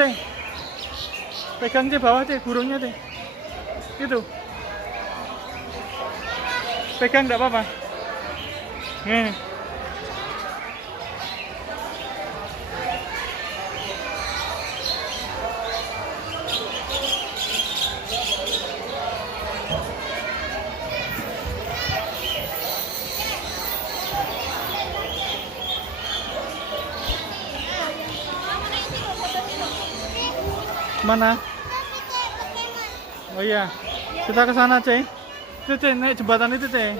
Cek. Pegang Cek bawah Cek, burungnya Cek. Itu. Pegang enggak apa-apa. Nih. Mana? Oh iya, kita ke sana, Cek. Itu, Cek, naik jembatan itu, Cek.